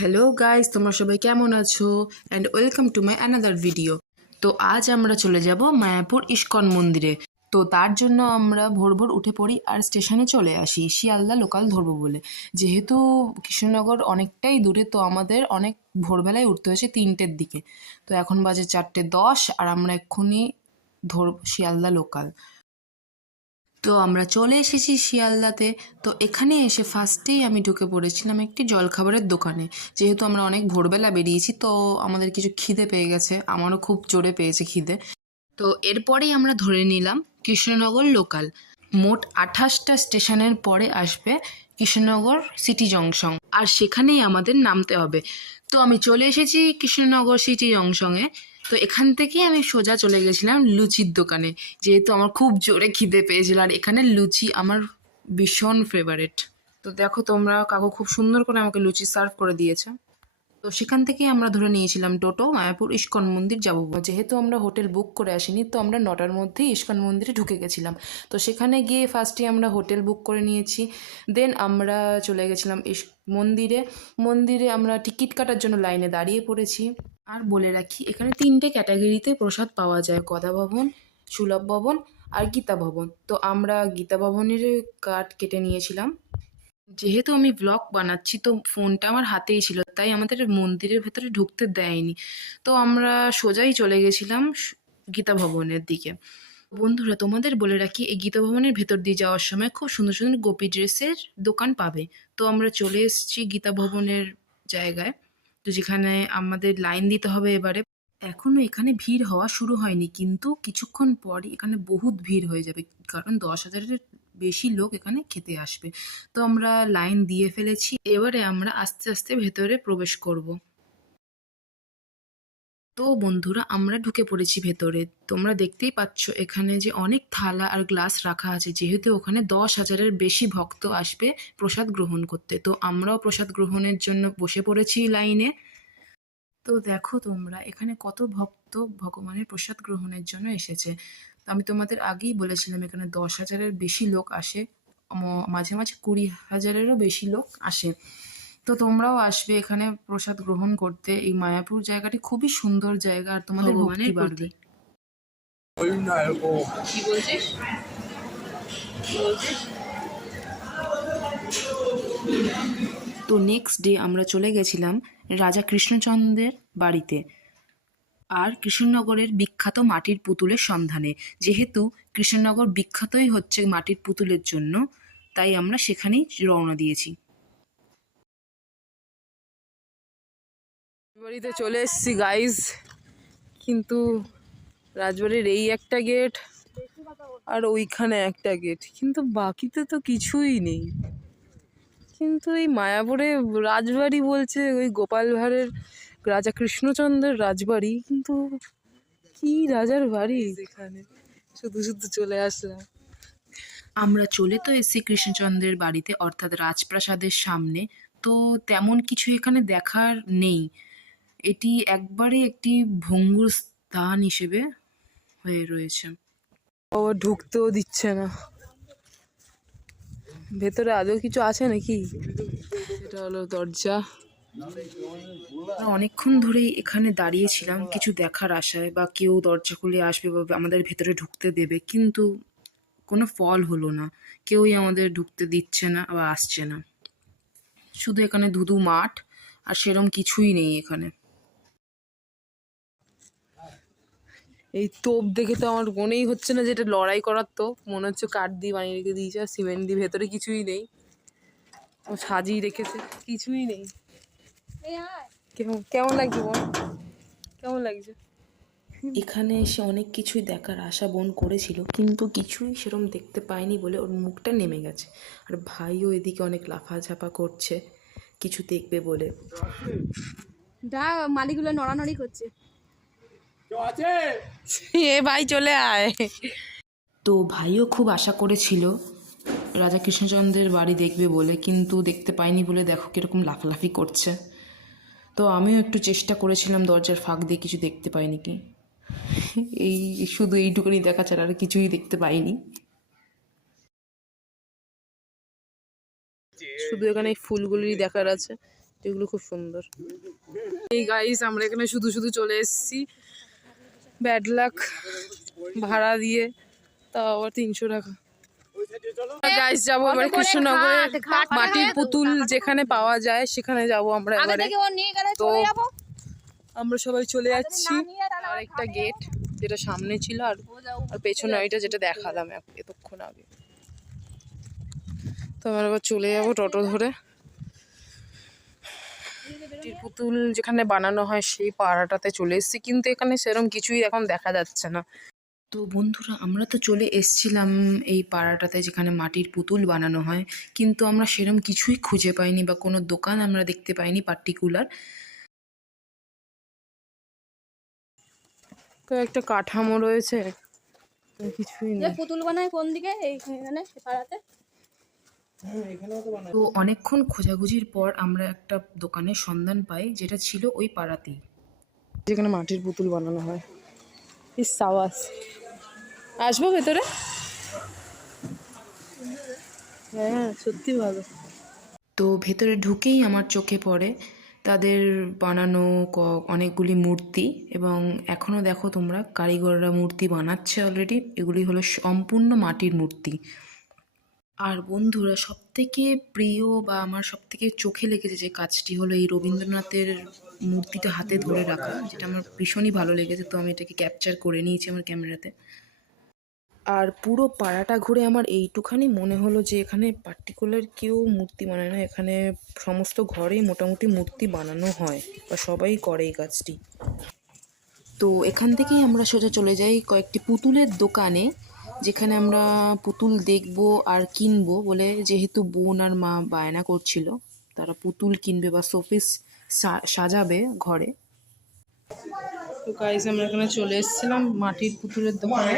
Hello guys, তোমরা সবাই কেমন আছো? And welcome to my another video. তো আজ আমরা চলে যাব মায়াপুর ইস্কন মন্দিরে। তো তার জন্য আমরা ভোর ভোর উঠে পড়ি আর স্টেশনে চলে আসি শিয়ালদা লোকাল ধরবো বলে। যেহেতু কৃষ্ণনগর অনেকটাই দূরে, তো আমাদের অনেক ভোরবেলায় উঠতে হয়েছে 3টের দিকে। তো এখন বাজে 4:10 আর আমরা এক্ষুনি ধরব শিয়ালদা লোকাল। তো আমরা চলে এসেছি শিয়ালদাতে। তো এখানে এসে ফার্স্টেই আমি ঢুকে পড়েছিলাম একটি জলখাবারের দোকানে। যেহেতু আমরা অনেক ভোরবেলা বেরিয়েছি, তো আমাদের কিছু খিদে পেয়ে গেছে, আমারও খুব জোরে পেয়েছে খিদে। তো এরপরেই আমরা ধরে নিলাম কৃষ্ণনগর লোকাল। মোট 28টা স্টেশনের পরে আসবে কৃষ্ণনগর সিটি জংশন, আর সেখানেই আমাদের নামতে হবে। তো আমি চলে এসেছি কৃষ্ণনগর সিটি জংশনে। তো এখান থেকে আমি সোজা চলে গেছিলাম লুচির দোকানে, যেহেতু আমার খুব জোরে খিদে পেয়েছিল, আর এখানে লুচি আমার ভীষণ ফেভারিট। তো দেখো তোমরা, কাকু খুব সুন্দর করে আমাকে লুচি সার্ভ করে দিয়েছে। তো সেখান থেকে আমরা ধরে নিয়েছিলাম টোটো, মায়াপুর ইস্কন মন্দির যাবো। যেহেতু আমরা হোটেল বুক করে আসিনি, তো আমরা 9টার মধ্যেই ইস্কন মন্দিরে ঢুকে গেছিলাম। তো সেখানে গিয়ে ফার্স্টে আমরা হোটেল বুক করে নিয়েছি। দেন আমরা চলে গেছিলাম মন্দিরে। মন্দিরে আমরা টিকিট কাটার জন্য লাইনে দাঁড়িয়ে পড়েছি। আর বলে রাখি, এখানে 3টে ক্যাটাগরিতে প্রসাদ পাওয়া যায়: গদা ভবন, সুলভ ভবন আর গীতা ভবন। তো আমরা গীতা ভবনের কার্ড কেটে নিয়েছিলাম। যেহেতু আমি ব্লগ বানাচ্ছি, তো ফোনটা আমার হাতেই ছিল, তাই আমাদের মন্দিরের ভেতরে ঢুকতে দেয়নি। তো আমরা সোজাই চলে গেছিলাম গীতা ভবনের দিকে। বন্ধুরা, তোমাদের বলে রাখি, এই গীতা ভবনের ভেতর দিয়ে যাওয়ার সময় খুব সুন্দর সুন্দর গোপী ড্রেসের দোকান পাবে। তো আমরা চলে এসেছি গীতা ভবনের জায়গায়, তো যেখানে আমাদের লাইন দিতে হবে এবারে। এখনো এখানে ভিড় হওয়া শুরু হয়নি, কিন্তু কিছুক্ষণ পরই এখানে বহুত ভিড় হয়ে যাবে, কারণ 10,000-এর বেশি লোক এখানে খেতে আসবে। তো আমরা লাইন দিয়ে ফেলেছি, এবারে আমরা আস্তে আস্তে ভেতরে প্রবেশ করব। তো বন্ধুরা, আমরা ঢুকে পড়েছি ভেতরে। তোমরা দেখতেই পাচ্ছ এখানে যে অনেক থালা আর গ্লাস রাখা আছে, যেহেতু ওখানে 10,000-এর বেশি ভক্ত আসবে প্রসাদ গ্রহণ করতে। তো আমরাও প্রসাদ গ্রহণের জন্য বসে পড়েছি লাইনে। তো দেখো তোমরা, এখানে কত ভক্ত ভগবানের প্রসাদ গ্রহণের জন্য এসেছে। তো আমি তোমাদের আগেই বলেছিলাম এখানে 10,000-এর বেশি লোক আসে, মাঝে মাঝে 20,000-এরও বেশি লোক আসে। তো তোমরাও আসবে এখানে প্রসাদ গ্রহণ করতে। এই মায়াপুর জায়গাটি খুবই সুন্দর জায়গা, আর তোমাদের ভক্তি বাড়বে। কি বলছিস? তো নেক্সট ডে আমরা চলে গেছিলাম রাজা কৃষ্ণচন্দ্রের বাড়িতে আর কৃষ্ণনগরের বিখ্যাত মাটির পুতুলের সন্ধানে। যেহেতু কৃষ্ণনগর বিখ্যাতই হচ্ছে মাটির পুতুলের জন্য, তাই আমরা সেখানেই রওনা দিয়েছি। রাজবাড়িতে চলে এসেছি গাইজ, কিন্তু রাজবাড়ির এই একটা গেট আর ওইখানে একটা গেট, কিন্তু বাকিতে তো কিছুই নেই। কিন্তু এই মায়াপুরে রাজবাড়ি বলছে ওই গোপাল ভাঁড়ের রাজা কৃষ্ণচন্দ্রের রাজবাড়ি, কিন্তু কি রাজার বাড়ি এখানে, শুধু শুধু চলে আসলাম। আমরা চলে তো এসেছি কৃষ্ণচন্দ্রের বাড়িতে, অর্থাৎ রাজপ্রাসাদের সামনে। তো তেমন কিছু এখানে দেখার নেই, এটি একবারে একটি ভঙ্গুর স্থান হিসেবে হয়ে রয়েছে। ও ঢুকতেও দিচ্ছে না, ভেতরে আদৌ কিছু আছে নাকি? এটা হলো দরজা। আমরা অনেকক্ষণ ধরেই এখানে দাঁড়িয়েছিলাম কিছু দেখার আশায়, বা কেউ দরজা খুলে আসবে বা আমাদের ভেতরে ঢুকতে দেবে, কিন্তু কোনো ফল হলো না। কেউই আমাদের ঢুকতে দিচ্ছে না বা আসছে না। শুধু এখানে ধুধু মাঠ, আর সেরম কিছুই নেই এখানে। এই তোপ দেখে তো আমার মনেই হচ্ছে না যে এটা লড়াই করার তোপ, মনে হচ্ছে কাঠ দিয়ে বানিয়ে রেখে দিয়েছে আর সিমেন্ট দিয়ে, ভেতরে কিছুই নেই, সাজিয়ে রেখেছে, কিছুই নেই। কেমন কেমন লাগছে বল, কেমন লাগছে? এখানে এসে অনেক কিছুই দেখার আশা বোন করেছিল, কিন্তু কিছুই সেরম দেখতে পায়নি বলে ওর মুখটা নেমে গেছে। আর ভাইও এদিকে অনেক লাফাঝাপা করছে কিছু দেখবে বলে। মালিকগুলো নড়ানড়ি করছে। এ ভাই চলে আয়। তো ভাইও খুব আশা করেছিল রাজা কৃষ্ণচন্দ্রের বাড়ি দেখবে বলে, কিন্তু দেখতে পাইনি বলে দেখো কীরকম লাফালাফি করছে। তো আমিও একটু চেষ্টা করেছিলাম দরজার ফাঁক দিয়ে কিছু দেখতে পাইনি কি, এই শুধু এইটুকুনি দেখা ছাড়া আর কিছুই দেখতে পাইনি। শুধু এখানে এই ফুলগুলি দেখার আছে, যেগুলো খুব সুন্দর। এই গাইস আমরা এখানে শুধু শুধু চলে এসেছি, ব্যাড লাক, ভাড়া দিয়ে, তাও আবার 300 টাকা। গাইস যাবো এবার কৃষ্ণনগরে, মাটির পুতুল যেখানে পাওয়া যায় সেখানে যাবো আমরা এবারে। তো আমরা সবাই চলে যাচ্ছি। আর একটা গেট যেটা সামনে ছিল, আর পেছনে ওইটা যেটা দেখালাম এতক্ষণ আগে। তো আমরা এবার চলে যাবো টোটো ধরে। মাটির পুতুল যেখানে বানানো হয় সেই পাড়াটাতে চলে এসেছি, কিন্তু এখানে সেরকম কিছুই এখন দেখা যাচ্ছে না। তো বন্ধুরা আমরা তো চলে এসছিলাম এই পাড়াটাতে যেখানে মাটির পুতুল বানানো হয়, কিন্তু আমরা সেরকম কিছুই খুঁজে পাইনি বা কোনো দোকান আমরা দেখতে পাইনি পার্টিকুলার। তো একটা কাঠামো রয়েছে, কিছুই নেই। পুতুল বানায় কোন দিকে? এইখানে পাড়াতে। তো অনেকক্ষণ খোঁজাখুঁজির পর আমরা একটা দোকানের সন্ধান পাই, যেটা ছিল ওই পাড়াতেই, যেখানে মাটির পুতুল বানানো হয়। ইস সাওয়াস, আসবো ভেতরে? হ্যাঁ সত্যি ভালো। তো ভেতরে ঢুকেই আমার চোখে পড়ে তাদের বানানো অনেকগুলি মূর্তি, এবং এখনও দেখো তোমরা কারিগররা মূর্তি বানাচ্ছে অলরেডি। এগুলি হলো সম্পূর্ণ মাটির মূর্তি। আর বন্ধুরা সবথেকে প্রিয় বা আমার সবথেকে চোখে লেগেছে যে কাজটি হলো এই রবীন্দ্রনাথের মূর্তিটা হাতে ধরে রাখা, যেটা আমার ভীষণই ভালো লেগেছে। তো আমি এটাকে ক্যাপচার করে নিয়েছি আমার ক্যামেরাতে। আর পুরো পাড়াটা ঘুরে আমার এইটুখানি মনে হলো যে এখানে পার্টিকুলার কেউ মূর্তি বানায় না, এখানে সমস্ত ঘরেই মোটামুটি মূর্তি বানানো হয় বা সবাই করে এই কাজটি। তো এখান থেকেই আমরা সোজা চলে যাই কয়েকটি পুতুলের দোকানে, যেখানে আমরা পুতুল দেখব আর কিনবো বলে, যেহেতু বোন আর মা বায়না করছিল তারা পুতুল কিনবে বা শোপিস সাজাবে ঘরে। তো গাইস আমরা এখানে চলে এসেছিলাম মাটির পুতুলের দোকানে।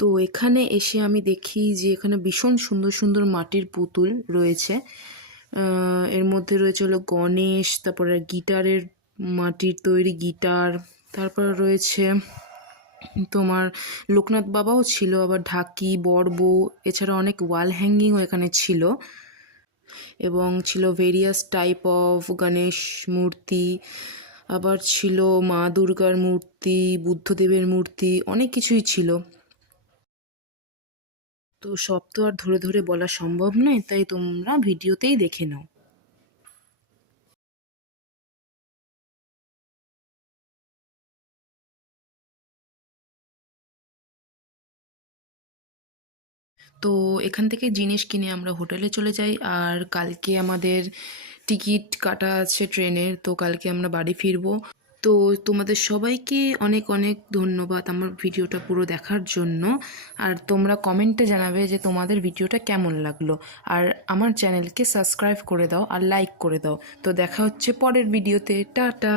তো এখানে এসে আমি দেখি যে এখানে ভীষণ সুন্দর সুন্দর মাটির পুতুল রয়েছে। এর মধ্যে রয়েছে হলো গণেশ, তারপরে গিটারের মাটির তৈরি গিটার, তারপর রয়েছে তোমার লোকনাথ বাবাও ছিল, আবার ঢাকি, বড়বো, এছাড়া অনেক ওয়াল হ্যাঙ্গিংও এখানে ছিল, এবং ছিল ভেরিয়াস টাইপ অফ গণেশ মূর্তি, আবার ছিল মা দুর্গার মূর্তি, বুদ্ধদেবের মূর্তি, অনেক কিছুই ছিল। তো সব তো আর ধরে ধরে বলা সম্ভব নয়, তাই তোমরা ভিডিওতেই দেখে নাও। তো এখান থেকে জিনিস কিনে আমরা হোটেলে চলে যাই, আর কালকে আমাদের টিকিট কাটা আছে ট্রেনের, তো কালকে আমরা বাড়ি ফিরবো। তো তোমাদের সবাইকে অনেক অনেক ধন্যবাদ আমার ভিডিওটা পুরো দেখার জন্য। আর তোমরা কমেন্টে জানাবে যে তোমাদের ভিডিওটা কেমন লাগলো, আর আমার চ্যানেলকে সাবস্ক্রাইব করে দাও আর লাইক করে দাও। তো দেখা হচ্ছে পরের ভিডিওতে। টাটা।